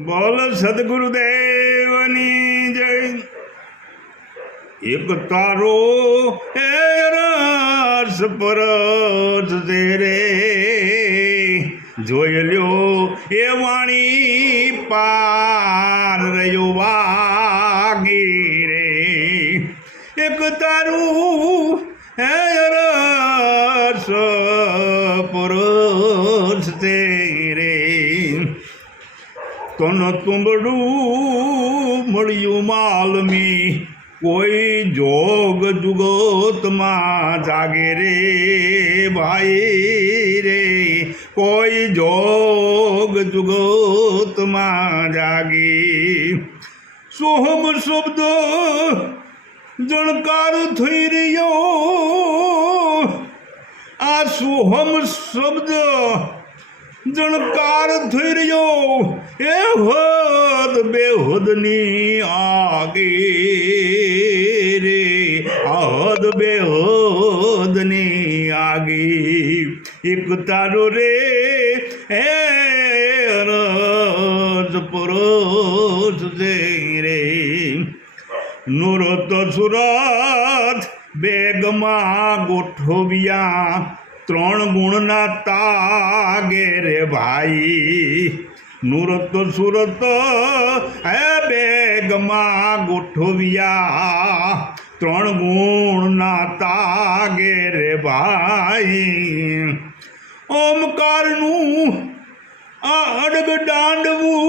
બોલ સદગુરુદેવની જય. એક તારો હે રસ પરસ દે રે. જોઈ લ્યો એ વાણી પાર રહ્યો વાગી રે. એક તારું હે રસ પરસ રે તન તુંબડું મળ્યું માલમી કોઈ જોગ જુગતમાં જાગે રે ભાઈ રે કોઈ જોગ જુગતમાં જાગે. સોહમ શબ્દ જણકાર થઈ રહ્યો. આ સોહમ શબ્દ જણકાર થઈ રહ્યો એ હદ બેહદની આગે રે. હદ બેહદની આગે, એક તારો રે, એ રોજ પરોજ રે. નુરત સુરત બેગમાં ગોઠવ્યા ત્રણ ગુણના તાગે રે ભાઈ. નુરત, સુરત, હે બેગમાં ગોઠવ્યા. ત્રણ ગુણના તાગે રે ભાઈ. ઓમકારનું અડગ દાંડવું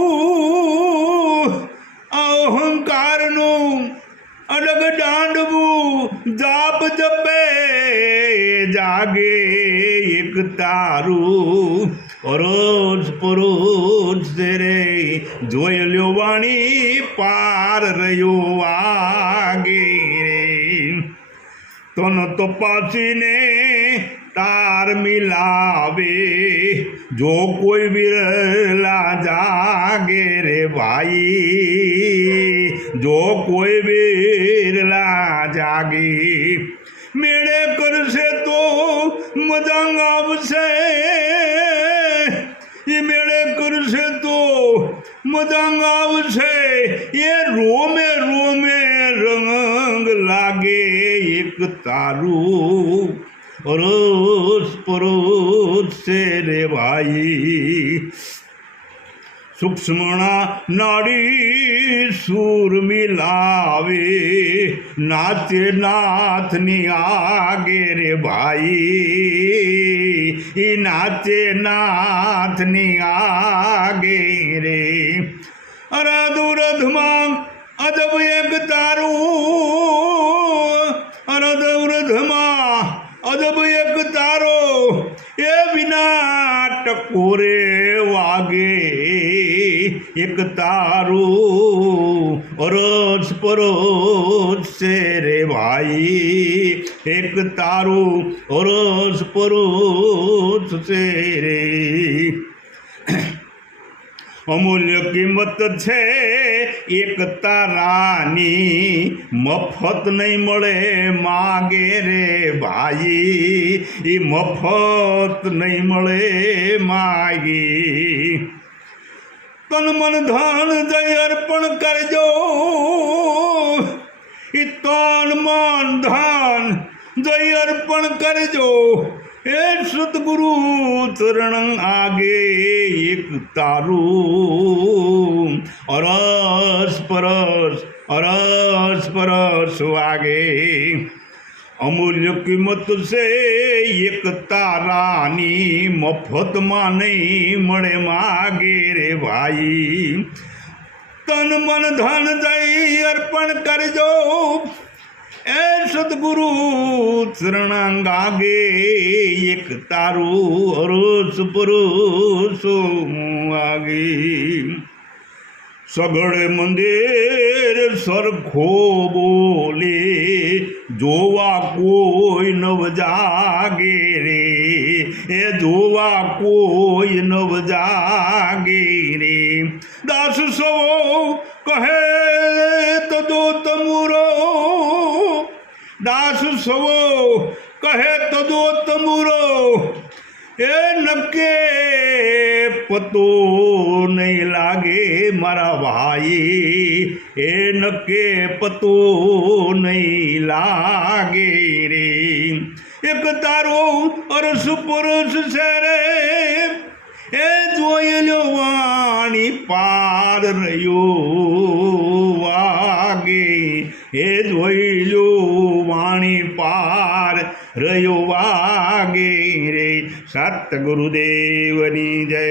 આ અહંકારનું અડગ દાંડવું જાપ જપે જાગે એક તારું પરોજ પરોજ રે જોઈ લ્યો વાણી પાર રહ્યો વાગે રે તન તપાસીને તાર મિલાવે જો કોઈ વિરલા જાગે રે ભાઈ જો કોઈ વિરલા જાગે મેળે કરશે તો મજાંગ આવશે. એ મેળે કરશે તો મજાંગ આવશે. એ રોમે રોમે રંગ લાગે એક તારું. પરોશ પરોશ રે ભાઈ. સૂક્ષ્મણા નડી સૂર મિલાવે. નાચે નાથની આગે રે ભાઈ. એ નાચે નાથની આગે રે. અરદુરધમાં અદબ એક તારું. અરદુરધમાં અદબ એક તારો. એ વિના ટકોરે વાગે. એક તારું અરસ પરોજ છે રે ભાઈ. એક તારું અરસ પરોજ છે રે. અમૂલ્ય કિંમત છે એક તારાની. મફત નહીં મળે માગે રે ભાઈ. એ મફત નહીં મળે માગી. તન મન ધન જય અર્પણ કરજો. એ તન મન ધન જય અર્પણ કરજો. હે સદગુરુ ચરણ આગે એક તારું. અરસ પરસ અરસ પરસ આગે અમૂલ્ય કિંમત છે એક તારાની મફતમાં નહીં મળે માગે રે ભાઈ. તન મન ધન દઈ અર્પણ કરજો, એ સદગુરુ શરણાંગાગે એક તારું અરોસ હું આગે. સગડે મંદિર સરખો બોલે, જોવા કોઈ નવ જાગે રે. એ જોવા કોઈ નવ જાગે રે. દાસ સવો કહે તદો તમુરો. દાસ સવો કહે તદો તમુરો. એ નકે પતો નહીં મારા ભાઈ એ નકે પતું નહીં લાગે રે. એક તારો અરસ પુરુષ છે રે, એ જોયેલો વાણી પાર રહ્યો વાગે. એ જોયેલો વાણી પાર રહ્યો વાગે રે. સત ગુરુદેવની જય.